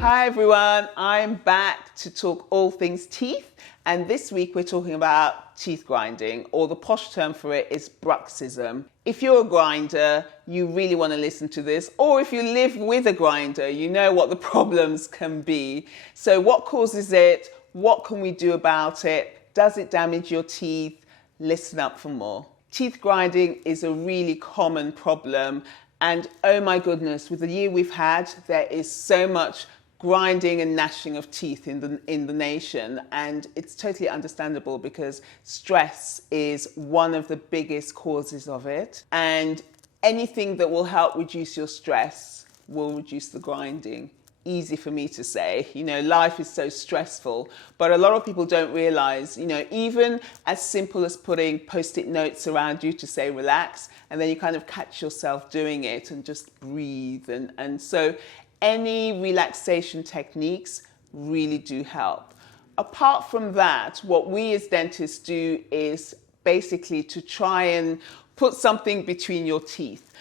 Hi everyone, I'm back to talk all things teeth, and this week we're talking about teeth grinding, or the posh term for it is Bruxism. If you're a grinder, you really want to listen to this, or if you live with a grinder, you know what the problems can be. So what causes it? What can we do about it? Does it damage your teeth? Listen up for more. Teeth grinding is a really common problem, and oh my goodness, with the year we've had, there is so much grinding and gnashing of teeth in the nation, and it's totally understandable because stress is one of the biggest causes of it, and anything that will help reduce your stress will reduce the grinding. Easy for me to say, you know, life is so stressful, but a lot of people don't realize, you know, even as simple as putting post-it notes around you to say relax, and then you kind of catch yourself doing it and just breathe, and so any relaxation techniques really do help. Apart from that, what we as dentists do is basically to try and put something between your teeth.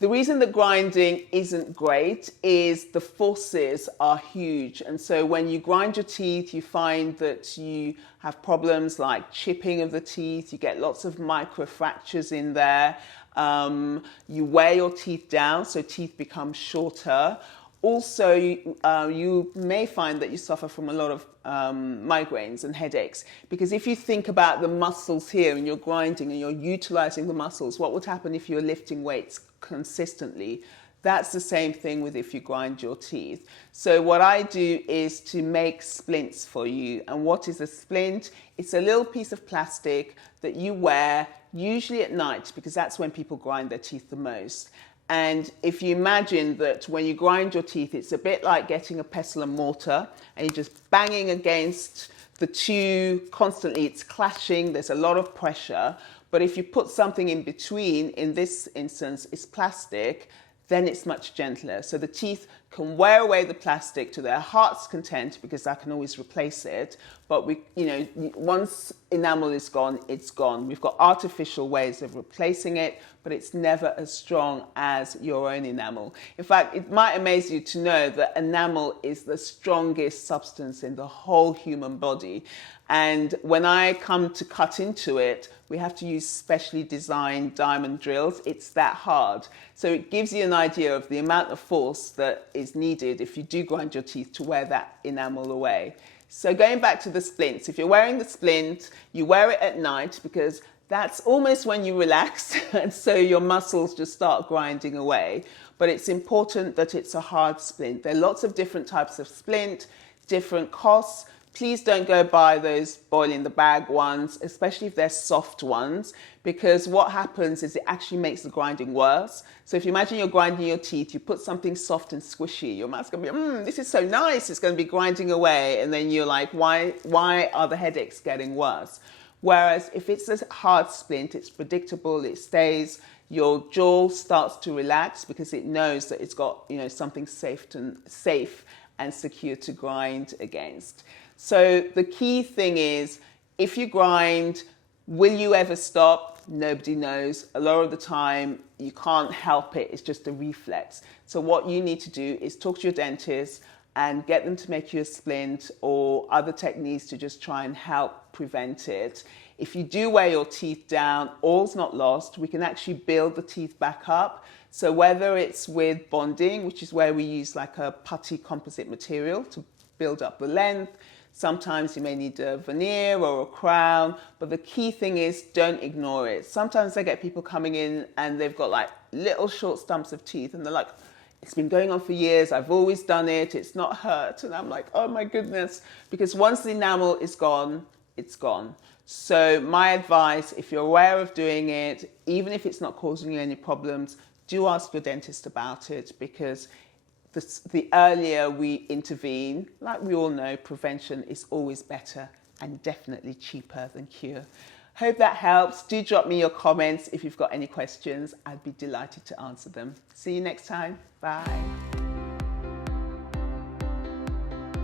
The reason that grinding isn't great is the forces are huge. And so when you grind your teeth, you find that you have problems like chipping of the teeth, you get lots of microfractures in there, you wear your teeth down, so teeth become shorter. Also, you may find that you suffer from a lot of migraines and headaches, because if you think about the muscles here and you're grinding and you're utilizing the muscles, what would happen if you're lifting weights consistently? That's the same thing with if you grind your teeth. So what I do is to make splints for you. And what is a splint? It's a little piece of plastic that you wear, usually at night, because that's when people grind their teeth the most. And if you imagine that when you grind your teeth, it's a bit like getting a pestle and mortar and you're just banging against the two constantly, it's clashing, there's a lot of pressure. But if you put something in between, in this instance, it's plastic, then it's much gentler. So the teeth can wear away the plastic to their heart's content, because I can always replace it. But once enamel is gone, it's gone. We've got artificial ways of replacing it, but it's never as strong as your own enamel. In fact, it might amaze you to know that enamel is the strongest substance in the whole human body. And when I come to cut into it, we have to use specially designed diamond drills. It's that hard. So it gives you an idea of the amount of force that is needed if you do grind your teeth to wear that enamel away. So going back to the splints, if you're wearing the splint, you wear it at night because that's almost when you relax, and so your muscles just start grinding away. But it's important that it's a hard splint. There are lots of different types of splint, different costs. Please don't go buy those boil in the bag ones, especially if they're soft ones, because what happens is it actually makes the grinding worse. So if you imagine you're grinding your teeth, you put something soft and squishy, your mouth's going to be, this is so nice, it's going to be grinding away, and then you're like, why are the headaches getting worse? Whereas if it's a hard splint, it's predictable, it stays, your jaw starts to relax because it knows that it's got, you know, something safe and secure to grind against. So the key thing is, if you grind, will you ever stop? Nobody knows. A lot of the time, you can't help it. It's just a reflex. So what you need to do is talk to your dentist and get them to make you a splint or other techniques to just try and help prevent it. If you do wear your teeth down, all's not lost. We can actually build the teeth back up. So whether it's with bonding, which is where we use like a putty composite material to build up the length, sometimes you may need a veneer or a crown, but the key thing is don't ignore it. Sometimes I get people coming in and they've got like little short stumps of teeth and they're like, it's been going on for years, I've always done it, it's not hurt. And I'm like, oh my goodness, because once the enamel is gone, it's gone. So my advice, if you're aware of doing it, even if it's not causing you any problems, do ask your dentist about it, because the earlier we intervene, like we all know, prevention is always better and definitely cheaper than cure. Hope that helps. Do drop me your comments if you've got any questions. I'd be delighted to answer them. See you next time. Bye.